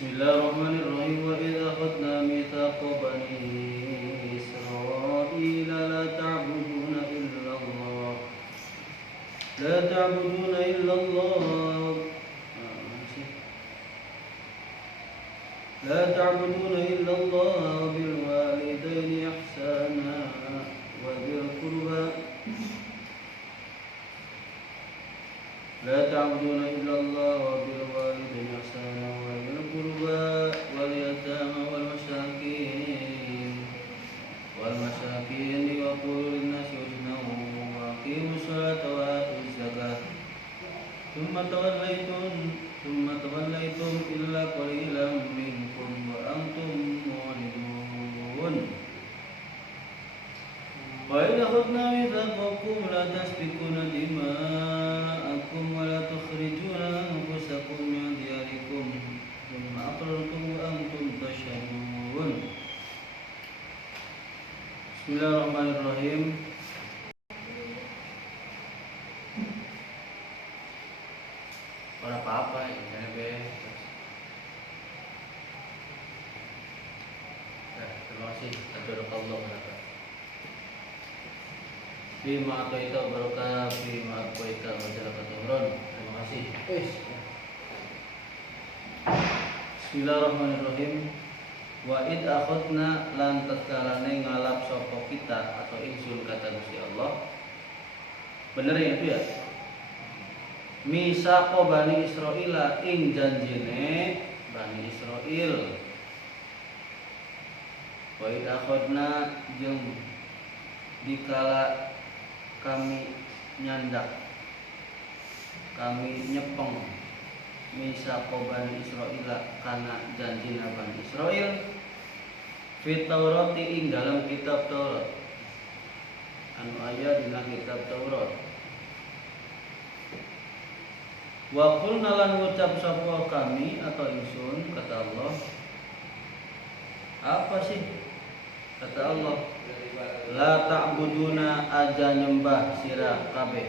Bismillahirrahmanirrahim. Wa idza akhadna mitsaqa bani Israila la ta'buduna illa Allah لا تعبدون إلا الله وبالوالدين إحسانا وذي القربى لا تعبدون إلا الله وبالوالدين إحسانا وذي القربى واليتامى والمساكين وقولوا للناس حسنا وأقيموا الصلاة وآتوا الزكاة ثم توليتم إلا قليلا منكم وأنتم معرضون وإذا أخذنا ميثاقكم لا تسفكون دماءكم ولا تخرجون أنفسكم من دياركم ثم أقررتم وأنتم تشهدون. Bismillahirrahmanirrahim. Ora apa-apa ini be. Terima kasih. Jazakallahu khairan. Bima ataita barokah bima ataita wajazakallahu. Terima kasih. Bismillahirrahmanirrahim. Wa id akhadna lan tatkalane ngalap sapa kita atau ingsun kata Gusti Allah. Bener ya itu ya? Misaqo Bani Israila ing janjine Bani Israil. Wa id akhadna jeung dikala kami nyandak, kami nyepeng misaqo Bani Israila kana janjina Bani Israil fit Taurati ing dalam kitab Taurat anu aya dina kitab Taurat. Wa qulna lan ngucap sapa kami atau ingsun kata Allah. Apa sih kata Allah? La ta'buduna aja nyembah sira kabeh.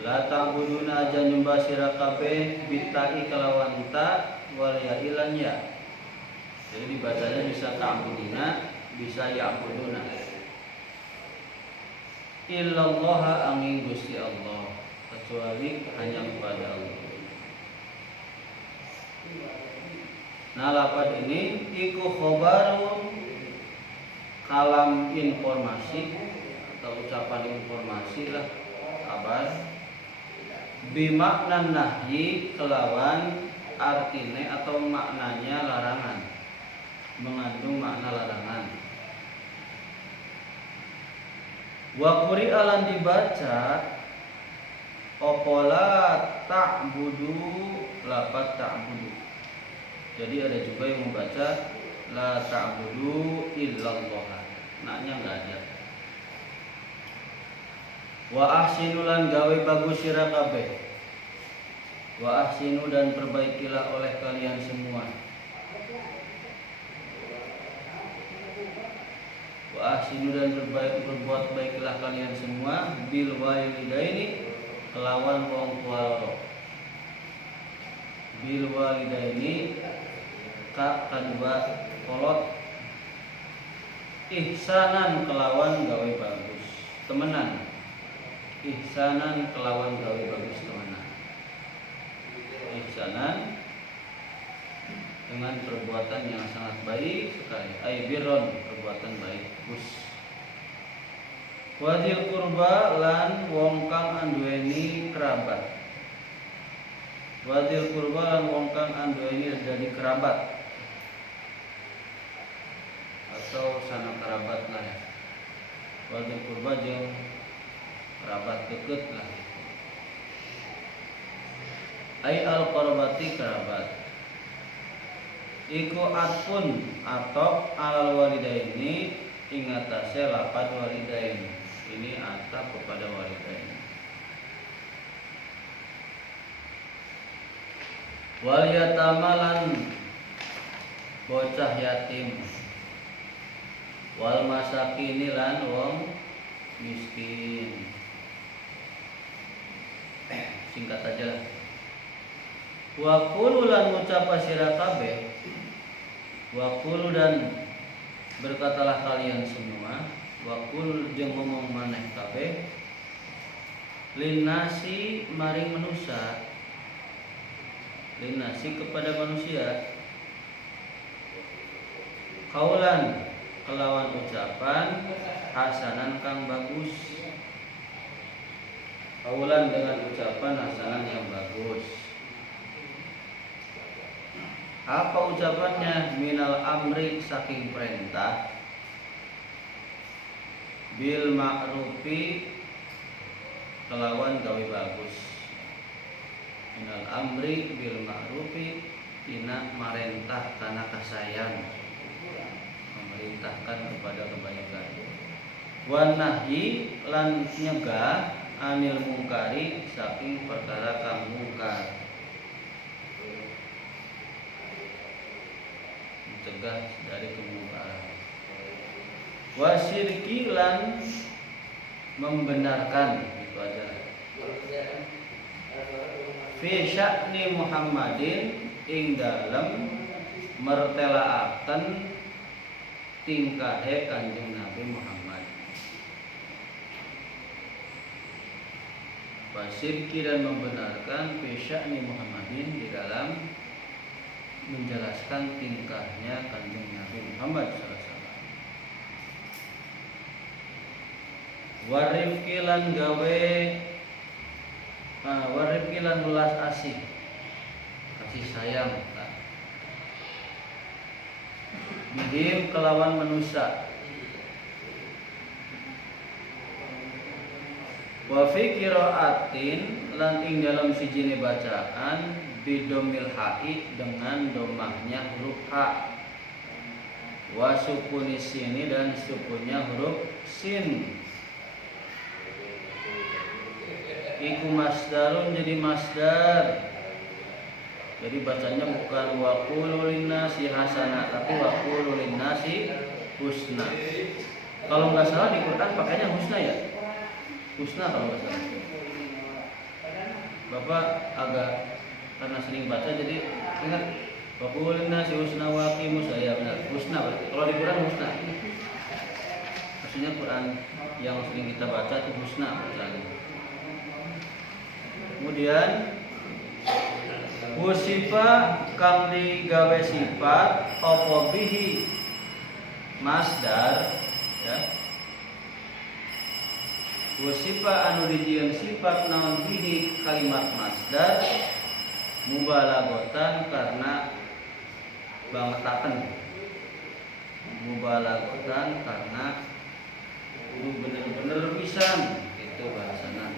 La ta'buduna aja nyembah sira kabeh bitai kelawan ta wal ya ilan ya. Jadi dibacanya bisa ta'budina, bisa ya'buduna. Illallaha angin Gusti Allah, kecuali hanya kepada Allah. Nah, lafaz ini iku khobarun kalam informasi atau ucapan informasi lah, kabar bimakna nahyi kelawan artine atau maknanya larangan, mengandung makna larangan. Wa qur'an dibaca opola ta'budu lafaz ta'budu. Jadi ada juga yang membaca la ta'budu illallah. Naknya enggak ada. Wa ahsinu lan gawe bagus sira kabeh. Wa ahsinu dan perbaikilah oleh kalian semua. Wa ahsinu dan berbuat baiklah kalian semua bil walidaini kelawan wong tua loro. Bil walidaini ka kadua kolot ihsanan kelawan gawe bagus temenan. Ihsanan kelawan gawe bagus temenan. Ihsanan dengan perbuatan yang sangat baik sekali. Ai birron perbuatan baik bagus. Wadil kurba lan wong kang anduweni kerabat. Wadil kurba lan wong kang anduweni dadi kerabat atau sana kerabat lah ya. Wadil kurba jeung kerabat deket lah. Ai al qarabati kerabat. Iku atun atau alal walidaini ingatase lafaz walidain. Ini atap kepada walidain. Wal yatamalan bocah yatim. Wal masakini lan wong miskin. Singkat saja. Wa qulu lan ngucap sira kabeh, wa qulu dan berkatalah kalian semua, wa qul jeung ngomong maneh kabeh, linnasi maring manusia, linnasi kepada manusia, kaulan kelawan ucapan, hasanan kang bagus, kaulan dengan ucapan hasanan yang bagus. Apa ucapannya? Minal amri saking perintah, bil ma'rufi kelawan gawe bagus. Minal amri bil ma'rufi tina marentah kana kasayang, memerintahkan kepada kebaikan. Wan nahyi lan nyegah anil mungkari saking perkara kang mungkar, mencegah dari kemungkaran. Wasyirki lan membenarkan, itu aja. Fi sya'ni Muhammadin ing dalem mertelaaken tingkahe Kanjeng Nabi Muhammad. Wasyirki dan membenarkan fi sya'ni Muhammadin di dalam menjelaskan tingkahnya Kanjeng Nabi Muhammad SAW. Warifki lan gawe warifki lan welas asih, kasih sayang bihim kelawan manusia. Wa fi qiraatin lan ing dalam sijine bacaan bidomil ha'i dengan domahnya huruf ha, wa sukuni sini dan sukunnya huruf sin. Iku masdarun jadi masdar. Jadi bacanya bukan wa qulu linnasi hasana, tapi wa qulu linnasi husna. Kalau nggak salah di Quran pakainya husna ya, husna kalau nggak salah. Bapak agak karena sering baca jadi ingat wa qulu linnasi husna wa aqimus ya, benar husna berarti. Kalau di Quran husna, maksudnya Quran yang sering kita baca itu husna bacanya. Kemudian wusifa kang digawe sifat apa bihi masdar ya. Wusifa anu dijieun sifat naon bihi kalimat masdar mubalaghatan karena bangetaken, mubalaghatan karena bener-bener pisan itu bahasana.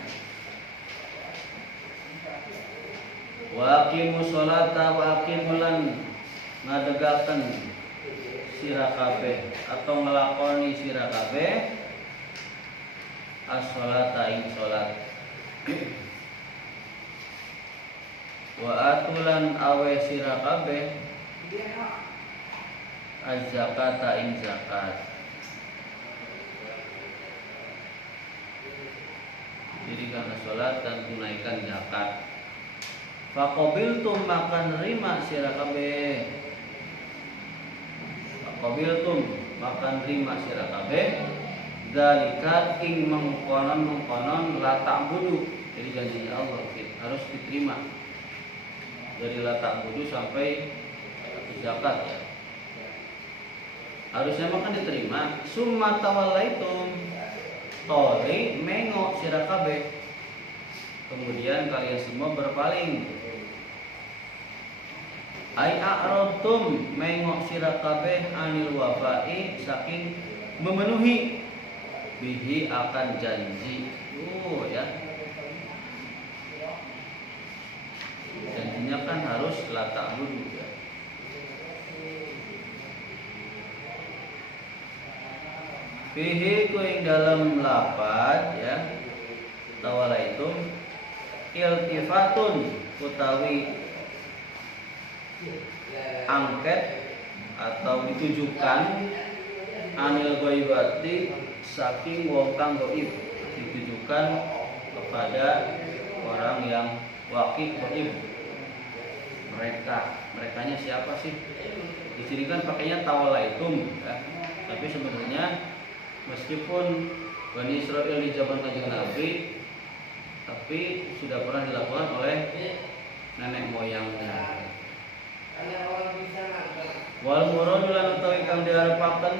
Wa aqimus sholata wa aqimulan ngadegaken sira kabeh atau ngelakoni sira kabeh as-sholata ing salat. Wa atulan awe sira kabeh az-zakata ing zakat. Jadi karena salat dan tunaikan zakat. Faqabiltum maka nerima sira kabeh. Faqabiltum maka nerima sira kabeh. Dzalika ing mengkonon la ta'budu. Jadi janjinya Allah harus diterima. Dari la ta'budu sampai zakat ya. Harusnya makan diterima. Summa tawallaitum. Toli mengok sira kabeh. Kemudian kalian semua berpaling. Ai a'radtum mengok sira kabeh anil wafa'i saking memenuhi bihi akan janji. Ya. Janjinya kan harus la ta'budu ya. Fihi ku ing dalam lafaz ya. Tawallaitum iltifatun utawi angket atau ditujukan anil ghaibati saking wong kang gaib, ditujukan kepada orang yang waqi gaib. Merekanya siapa sih? Di sini kan pakainya tawalaitum ya. Tapi sebenarnya meskipun Bani Israel di zaman Kanjeng Nabi, tapi sudah pernah dilakukan oleh nenek moyangnya. Wal muradu lan utawi kang diarepaken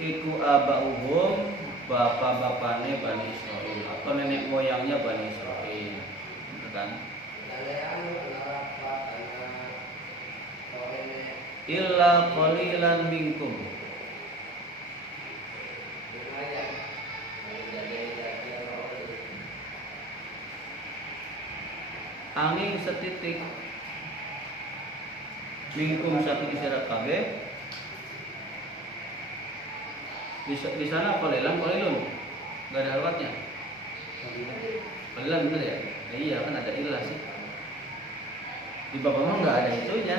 iku abauhum, bapak-bapane Bani Israil atau nenek moyangnya Bani Israil. Gitu kan? Illa qalilan minkum. Angin setitik minkum saking sira kabeh. Di sana qalilan enggak ada halwatnya. Qalilan bener ya? Iya kan ada ilah sih. Di Bapak mah enggak ada itunya.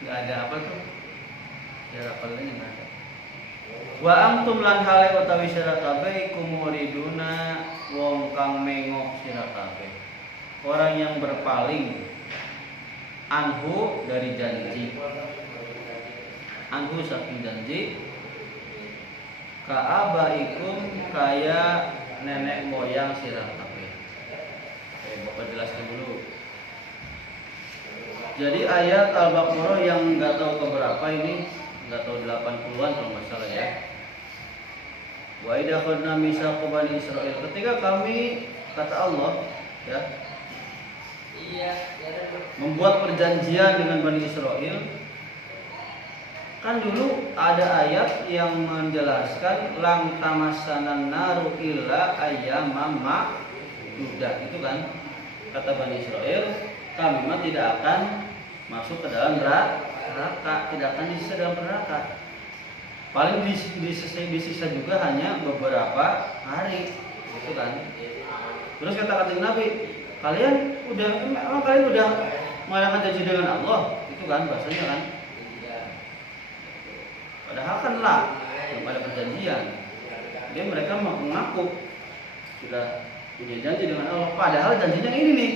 Enggak ada apa tuh? Ya qalilan enggak ada. Wa antum lan hale utawi sira kabeh iku muriduna wong kang mengok sira kabeh. Orang yang berpaling anhu dari janji, anhu saking janji, ka'abaikum kaya nenek moyang sirah kabeh. Oke, Bapak jelaskan dulu. Jadi ayat Al-Baqarah yang nggak tahu keberapa ini, nggak tahu 80-an kalau nggak salah ya. Wa idza akhadna mitsaqo bani Israil, ketika kami, kata Allah ya, membuat perjanjian dengan Bani Israel. Kan dulu ada ayat yang menjelaskan lang tamassanan naru illa ayyaman ma'dudah. Itu kan kata Bani Israel, kami mah tidak akan masuk ke dalam neraka, tidak akan disisa dalam neraka. Paling disisa juga hanya beberapa hari, gitu kan. Terus kata Nabi, kalian udah mengadakan janji dengan Allah, itu kan bahasanya kan. Padahal kan lah belum ada perjanjian. Dia mereka mengaku sudah punya janji dengan Allah, padahal janjinya ini nih.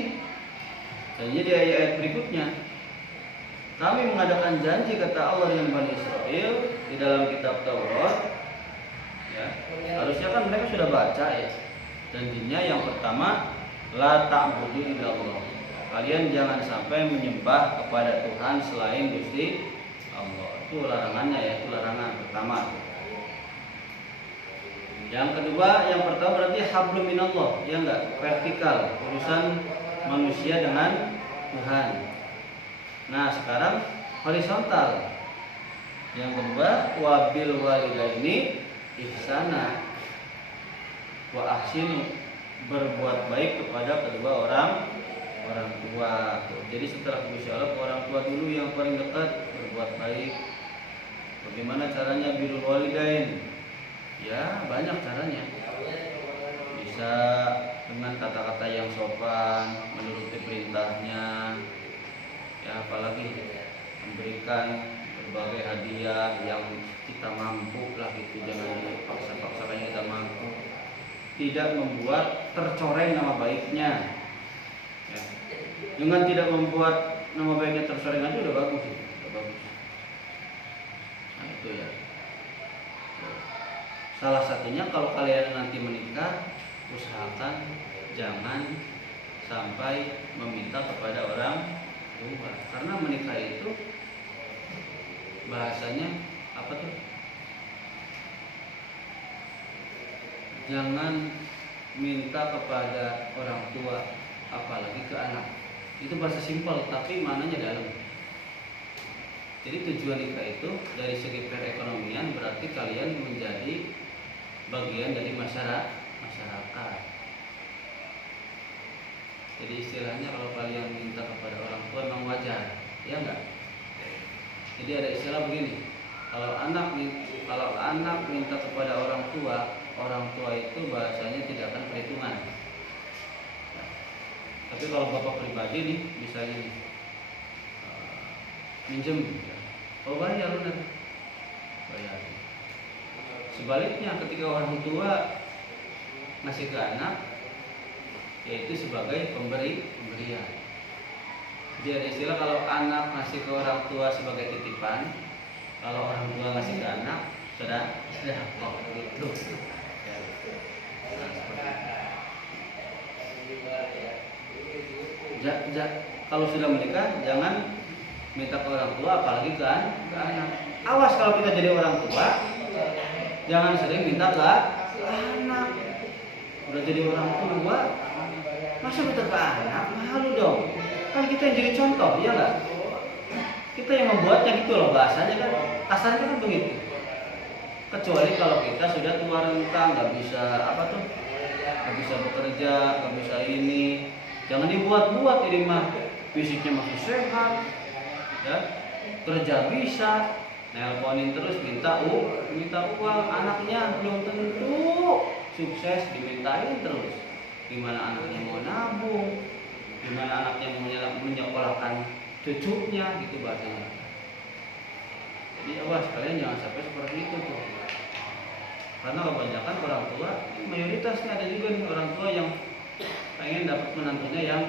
Janjinya di ayat berikutnya. Kami mengadakan janji, kata Allah, dengan Bani Israel di dalam kitab Taurat. Ya, harusnya kan mereka sudah baca ya. Janjinya yang pertama, la ta'budu illallah. Kalian jangan sampai menyembah kepada Tuhan selain Gusti Allah. Itu larangannya ya, itu larangan pertama. Yang kedua, yang pertama berarti hablum minallah, ya enggak? Vertikal, urusan manusia dengan Tuhan. Nah, sekarang horizontal. Yang kedua, wabil walidaini ihsana wa ahsinu, berbuat baik kepada kedua orang tua. Jadi setelah bersyarat orang tua dulu yang paling dekat, berbuat baik. Bagaimana caranya birrul walidain? Ya banyak caranya. Bisa dengan kata-kata yang sopan, menuruti perintahnya. Ya apalagi memberikan berbagai hadiah yang kita mampu lah, gitu. Jangan dipaksa-paksakan kita mampu. Tidak membuat tercoreng nama baiknya ya. Dengan tidak membuat nama baiknya tercoreng aja udah bagus sih, udah bagus. Nah itu ya. Salah satunya kalau kalian nanti menikah, usahakan jangan sampai meminta kepada orang tua, karena menikah itu bahasanya apa tuh? Jangan minta kepada orang tua, apalagi ke anak. Itu bahasa simpel, tapi maknanya dalam. Jadi tujuan nikah itu dari segi perekonomian berarti kalian menjadi bagian dari masyarakat. Jadi istilahnya kalau kalian minta kepada orang tua memang wajar, ya enggak? Jadi ada istilah begini, kalau anak minta kepada orang tua itu bahasanya tidak akan perhitungan. Tapi kalau bapak pribadi nih, misalnya minjem, oh bayar benar, bayar. Sebaliknya ketika orang tua ngasih ke anak, yaitu sebagai pemberian. Jadi ada istilah kalau anak ngasih ke orang tua sebagai titipan, kalau orang tua ngasih ke anak sudah kok gitu. Ya. Nah, seperti itu. Kalau sudah menikah jangan minta ke orang tua apalagi ke anak. Awas kalau kita jadi orang tua, jangan sering minta ke anak. Udah jadi orang tua, masa minta ke anak? Malu dong. Kan kita yang jadi contoh, ya nggak? Kita yang membuatnya gitu loh bahasanya kan, kasarnya kan begitu. Kecuali kalau kita sudah tua renta, nggak bisa nggak bisa bekerja, nggak bisa ini. Jangan dibuat-buat ini mah. Fisiknya masih sehat, ya, kerja bisa, nelponin terus minta uang, anaknya belum tentu sukses dimintain terus. Gimana anaknya mau nabung, gimana anaknya mau menyekolahkan cucunya, gitu bahasanya. Jadi awas kalian jangan sampai seperti itu tuh. Karena kebanyakan orang tua, mayoritasnya ada juga nih orang tua yang pengen dapat menantunya yang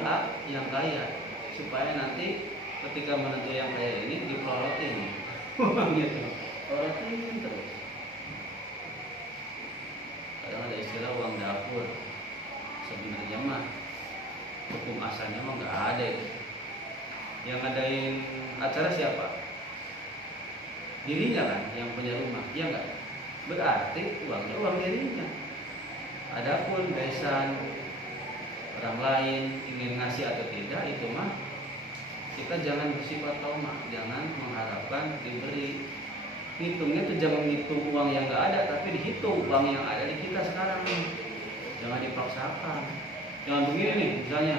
kaya, supaya nanti ketika menantu yang kaya ini diplorotin uangnya tuh, plorotin terus. Kadang ada istilah uang dapur, sebenarnya mah hukum asalnya mah nggak ada itu. Yang ngadain acara siapa? Dirinya kan yang punya rumah, ya nggak? Berarti uangnya uang dirinya. Adapun besan orang lain ingin ngasih atau tidak, itu mah kita jangan bersifat tamak, jangan mengharapkan diberi. Hitungnya tuh jangan ngitung uang yang nggak ada, tapi dihitung uang yang ada di kita sekarang nih. Jangan dipaksakan. Jangan begini nih, misalnya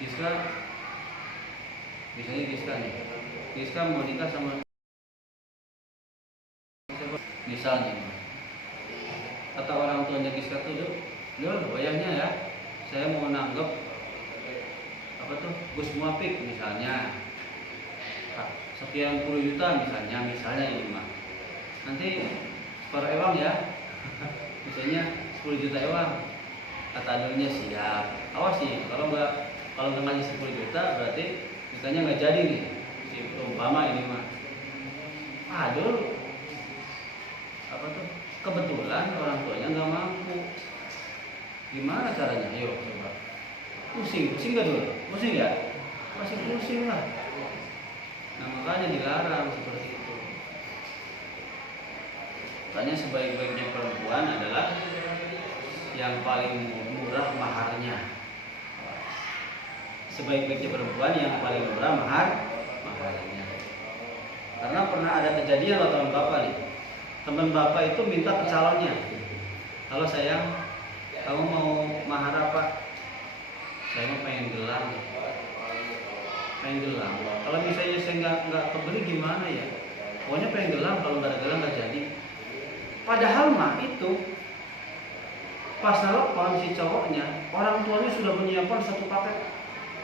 Giska nih, Giska mau nikah sama misalnya, kata orang tuanya Giska tuh, Dul, wayahnya ya, saya mau nanggep Gus Muafik misalnya, sekian puluh juta misalnya ini mah, nanti per ewang ya, misalnya 10 juta ewang, kata Dulnya siap. Awas sih, kalau nggak ngasih 10 juta berarti misalnya nggak jadi nih, si umpama ini mah, Dul kebetulan orang tuanya nggak mampu, gimana caranya? Ayo coba. Pusing gak dulu? Pusing ya? Masih pusing lah. Nah makanya dilarang seperti itu. Makanya sebaik-baiknya perempuan adalah yang paling murah maharnya. Sebaik-baiknya perempuan yang paling murah maharnya. Karena pernah ada kejadian loh teman bapak nih. Teman bapak itu minta ke calonnya, kalau sayang, kamu mau mahar apa? Saya mau pengen gelang. Kalau misalnya saya nggak kebeli gimana ya? Pokoknya pengen gelang, kalau nggak ada gelang nggak jadi. Padahal mah itu pas telepon si cowoknya, orang tuanya sudah menyiapkan satu paket.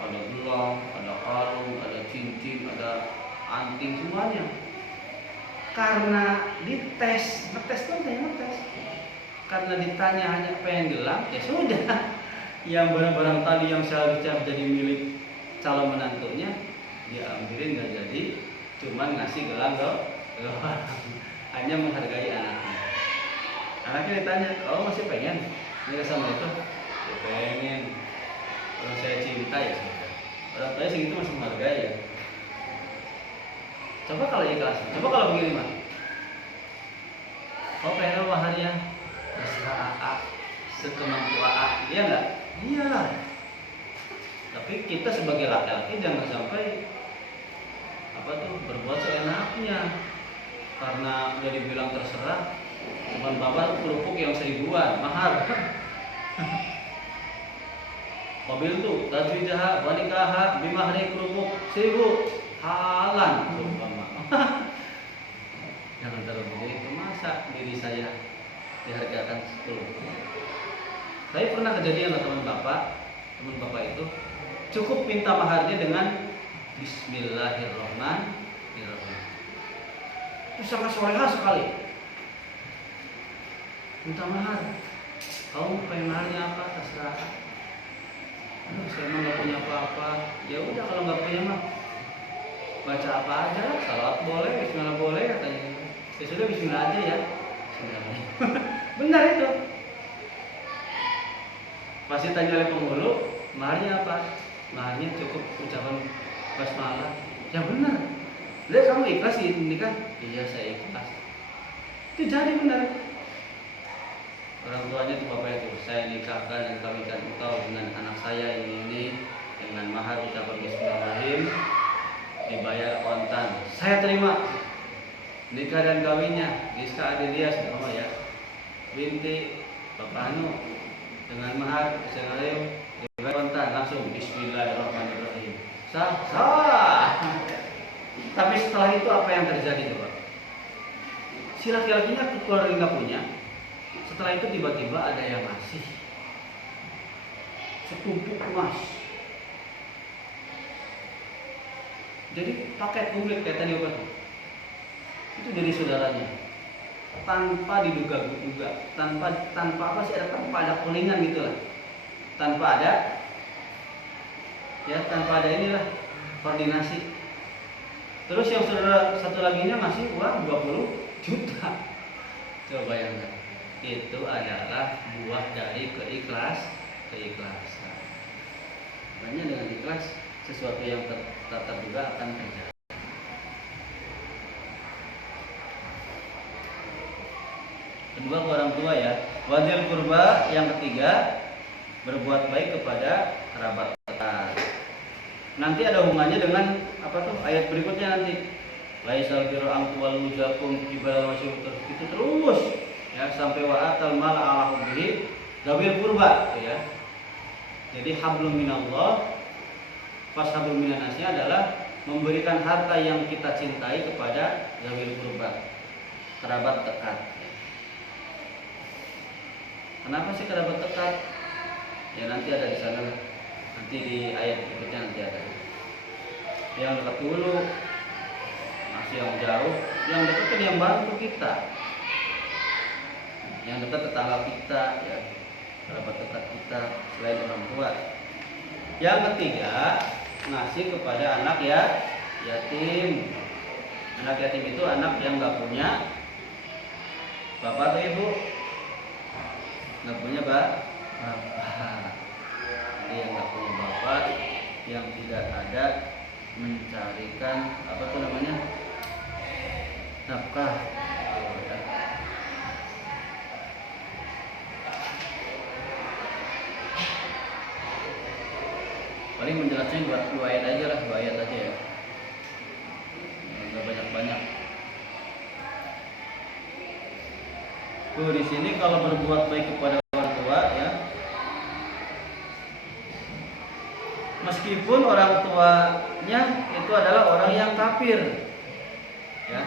Ada gelang, ada kalung, ada cincin, ada anting, semuanya. Karena ngetes karena ditanya hanya pengen gelang, ya sudah. Yang barang-barang tadi yang seharusnya jadi milik calon menantunya diambilin nggak jadi, cuman ngasih gelang doang. Hanya menghargai anaknya. Anaknya ditanya, oh masih pengen nikah sama itu? Ya pengen. Kalau saya cinta ya sudah. Orang tuanya segitu masih menghargai ya. Coba kalau ikhlas, coba kalau begini mah, kau pengen maharnya terserah AA, sekemampu AA, iya nggak? Iyalah. Tapi kita sebagai laki-laki jangan sampai berbuat seenaknya, karena udah dibilang terserah, teman bapak kerupuk yang 1000-an mahar. Mobil tuh tazwijah wanikaha bimahri kerupuk 1000 halan umpama. Jangan terlalu begitu, masa diri saya dihargakan 10. Saya pernah kejadian lah teman bapak itu cukup minta maharnya dengan Bismillahirrahmanirrahim. Itu sangat solehah sekali. Minta mahar, kamu pengen maharnya apa terserah. Saya emang nggak punya apa-apa. Ya udah kalau nggak punya mah baca apa aja, salawat boleh, bismillah boleh katanya. Ya sudah bismillah aja ya. Bismillah. Benar itu. Pasti tanya oleh penghulu, maharnya apa? Maharnya cukup ucapan basmalah. Ya benar. Lihat kamu ikhlas nikah? Iya saya ikhlas. Itu jadi benar. Orang tuanya itu bapak itu, saya nikahkan dan kawinkan engkau dengan anak saya ini dengan mahar ucapan bismillahirrahmanirrahim, dibayar kontan. Saya terima. Nikah dan kawinnya Rizka Adelias nama ya, binti Bapak Anu dengan mahar bismillahirrahmanirrahim, dibayar kontan langsung bismillahirrahmanirrahim. Sah. Tapi setelah itu apa yang terjadi coba? Si laki-lakinya keluarga nggak punya. Setelah itu tiba-tiba ada yang ngasih setumpuk emas. Jadi paket komplit kayak tadi obat itu dari saudaranya, tanpa diduga-duga, tanpa apa sih, tanpa ada kuningan gitulah, tanpa ada inilah koordinasi. Terus yang saudara satu laginya ngasih uang 20 juta. Coba bayangkan. Itu adalah buah dari keikhlasan. Makanya dengan ikhlas sesuatu yang tak terduga akan terjadi. Kedua ke orang tua ya. Wadil kurba yang ketiga berbuat baik kepada kerabat dekat. Nanti ada hubungannya dengan apa tuh ayat berikutnya nanti. Laisal birra an tuwallu wujuhakum qibala masyriqil itu terus ya sampai wa'atal mal ala hubbihi dzawil qurba ya. Jadi hablum minallah pas hablum minannasnya adalah memberikan harta yang kita cintai kepada dzawil qurba, kerabat dekat. Kenapa sih kerabat dekat? Ya nanti ada di sana, nanti di ayat berikutnya nanti ada. Yang dekat dulu, masih yang jauh, yang dekat kan yang bantu kita. Yang dekat tetangga kita, ya, kerabat dekat kita selain orang tua. Yang ketiga, ngasih kepada anak ya yatim. Anak yatim itu anak yang nggak punya bapak atau ibu, nggak punya bapak. Jadi yang nggak punya bapak, yang tidak ada mencarikan apa tuh namanya nafkah. Paling menjelaskan dua ayat aja lah, 2 ayat aja ya, nggak banyak-banyak. Tuh di sini kalau berbuat baik kepada orang tua ya, meskipun orang tuanya itu adalah orang yang kafir, ya,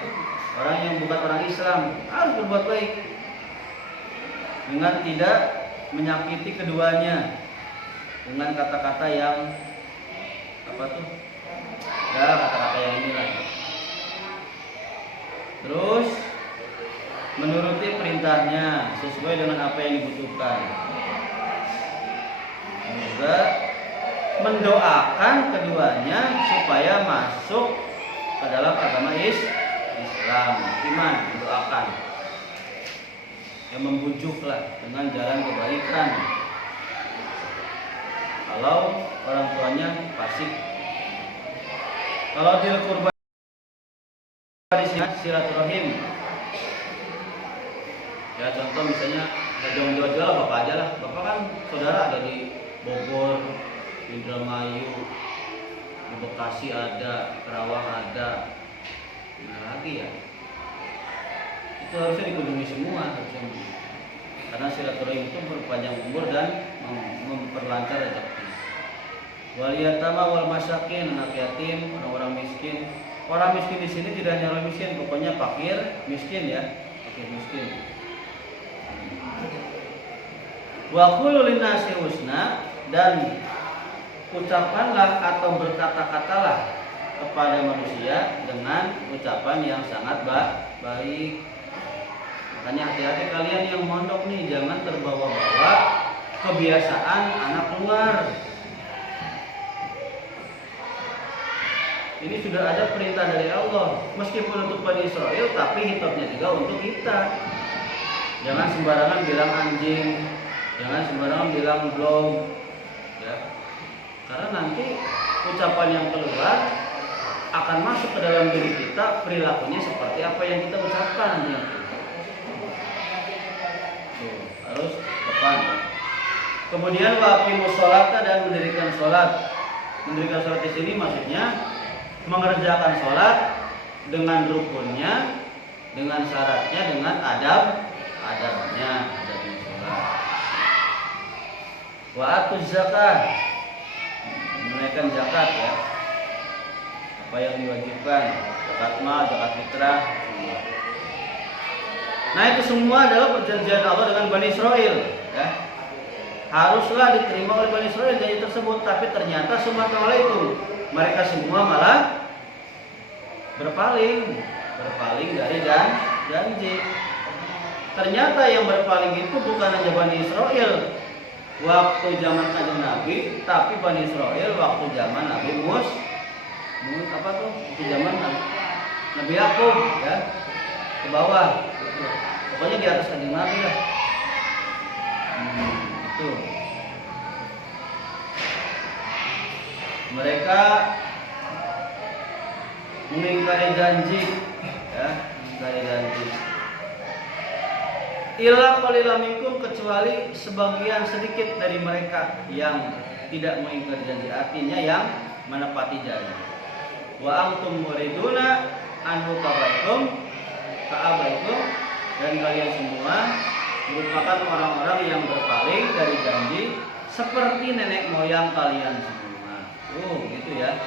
orang yang bukan orang Islam, harus berbuat baik dengan tidak menyakiti keduanya dengan kata-kata yang apa tuh? Ya kata-kata yang inilah. Terus menuruti perintahnya sesuai dengan apa yang dibutuhkan. Juga mendoakan keduanya supaya masuk ke dalam agama Islam, iman, mendoakan. Yang membujuklah dengan jalan kebaikan. Kalau orang tuanya fasik. Kalau di kurban di sini silaturahim. Ya contoh misalnya jauh-jauh lah bapak aja lah. Bapak kan saudara ada di Bogor, di Indramayu, di Bekasi ada, Kerawang ada. Mana lagi ya? Itu harusnya dikunjungi semua harusnya. Karena silaturahim itu berpanjang umur dan memperlancar rezeki. Wal yatama wal masakin, anak yatim, orang-orang miskin. Orang miskin di sini tidak hanya orang miskin, pokoknya fakir, miskin ya, fakir miskin. Wa qulu linnasi husna, dan ucapkanlah atau berkata-katalah kepada manusia dengan ucapan yang sangat baik. Makanya hati-hati kalian yang mondok nih, jangan terbawa-bawa kebiasaan anak luar. Ini sudah ada perintah dari Allah. Meskipun untuk Bani Israel, tapi hitopnya juga untuk kita. Jangan sembarangan bilang anjing, jangan sembarangan bilang blog, ya. Karena nanti ucapan yang keluar akan masuk ke dalam diri kita, perilakunya seperti apa yang kita ucapkan. Tuh, harus depan. Kemudian waqimus sholata, dan mendirikan sholat. Mendirikan sholat di sini maksudnya mengerjakan sholat dengan rukunnya, dengan syaratnya, dengan adabnya sholat. Wa atuz zakat, menunaikan zakat, ya. Apa yang diwajibkan, zakat mal, zakat fitrah. Nah, itu semua adalah perjanjian Allah dengan Bani Israel, ya. Haruslah diterima oleh Bani Israel janji tersebut, tapi ternyata subhanallah itu mereka semua malah berpaling dari janji. Ternyata yang berpaling itu bukan hanya Bani Israel waktu zaman Kanjeng Nabi, tapi Bani Israel waktu zaman Nabi waktu zaman Nabi Yakub, ya, ke bawah, gitu. Pokoknya di atas Kanjeng Nabi lah. Itu. Mereka mengingkari janji, ya, mengingkari janji. Illa qalilan minkum, kecuali sebagian sedikit dari mereka yang tidak mengingkari janji, artinya yang menepati janji. Wa antum muriduna anhu ka'abaikum, dan kalian semua merupakan orang-orang yang berpaling dari janji seperti nenek moyang kalian semua. Gitu ya.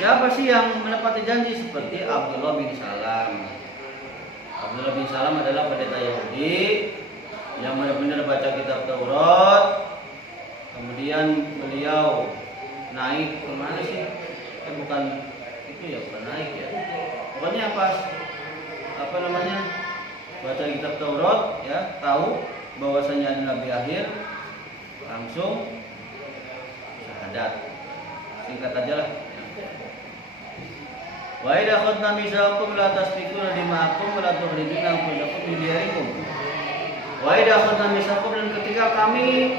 Siapa sih yang menepati janji? Seperti Abdullah bin Salam. Abdullah bin Salam adalah pendeta Yahudi yang benar-benar baca kitab Taurat. Kemudian beliau naik ke mana sih? Bukan itu ya, bukan naik ya. Pokoknya apa namanya? Baca kitab Taurat, ya, tahu bahwasanya ada nabi akhir, langsung syahadat. Singkat aja lah. Wa idza akhadna mitsaqakum la tasfikuna dima'akum wa la tukhrijuna anfusakum min diyarikum. Wa idza akhadna mitsaqakum, dan ketika kami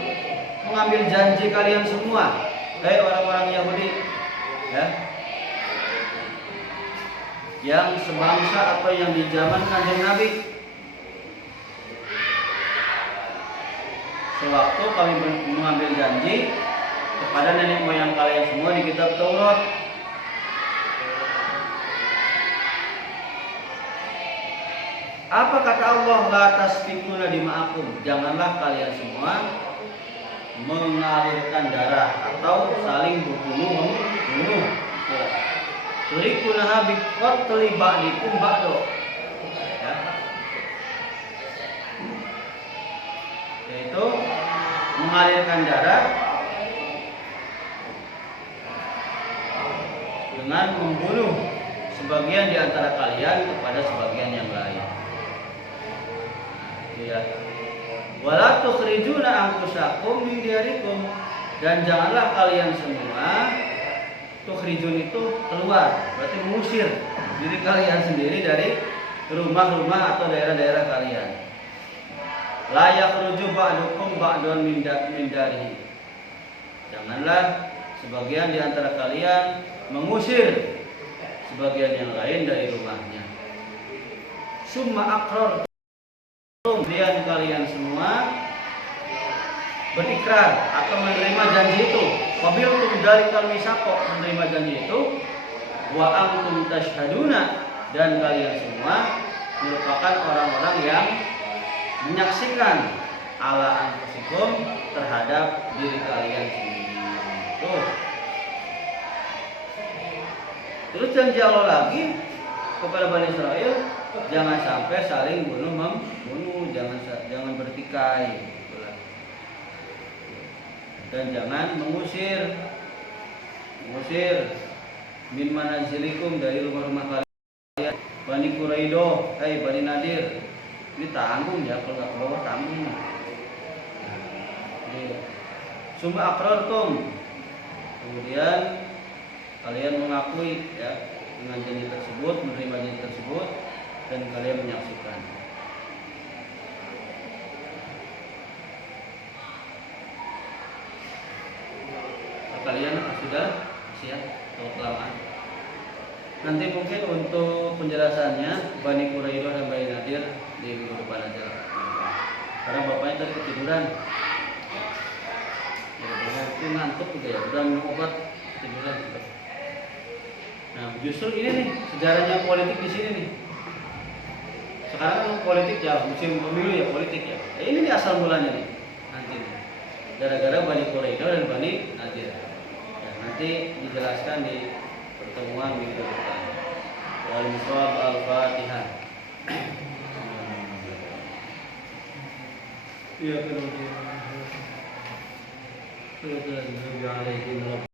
mengambil janji kalian semua, hai orang-orang Yahudi, ya, yang sebangsa atau yang di zaman Kanjeng Nabi, sewaktu kami mengambil janji kepada nenek moyang kalian semua di kitab Taurat. Apa kata Allah? La tasfikuna dima'akum, janganlah kalian semua mengalirkan darah atau saling membunuh. Turikunaha biqatli ba'dikum ba'do, ya. Yaitu mengalirkan darah dengan membunuh sebagian di antara kalian kepada sebagian yang lain. Ya. Wala tukhrijuna anfusakum min diyarikum, dan janganlah kalian semua, tukhrijun itu keluar, berarti mengusir diri kalian sendiri dari rumah-rumah atau daerah-daerah kalian. La yakhruju ba'dukum ba'dun min darihi, janganlah sebagian di antara kalian mengusir sebagian yang lain dari rumahnya. Summa aqrar, kemudian kalian semua berikrar atau menerima janji itu. Qabiltum dalikal misaqo, menerima janji itu. Wa antum tashhaduna, dan kalian semua merupakan orang-orang yang menyaksikan ala anfusikum, terhadap diri kalian sendiri. Tuh. Terus janji Allah lagi kepada Bani Israel, jangan sampai saling bunuh, jangan bertikai, dan jangan mengusir min manazilikum, dari rumah-rumah kalian. Bani Quraido, Bani Nadir, ini tanggung ya, kalau nggak keluar tanggung. Summa aqrartum, Kemudian kalian mengakui ya dengan janji tersebut, menerima janji tersebut, dan kalian menyaksikan. Kalian sudah siap atau kelamaan? Nanti mungkin untuk penjelasannya Bani Quraidah dan Bani Nadir di minggu depan aja. Karena bapaknya tadi ketiduran. Ya, mungkin ngantuk juga ya, udah minum obat ketiduran. Nah, justru ini nih sejarahnya politik di sini nih. Sekarang kan politik ya, musim pemilu ya politik ya. Ini nih asal mulanya nih nanti. Gara-gara Bani Quraidah dan Bani Nadir. Nanti dijelaskan di pertemuan minggu depan. Wal-Mushaf Al-Fatihah. Ya,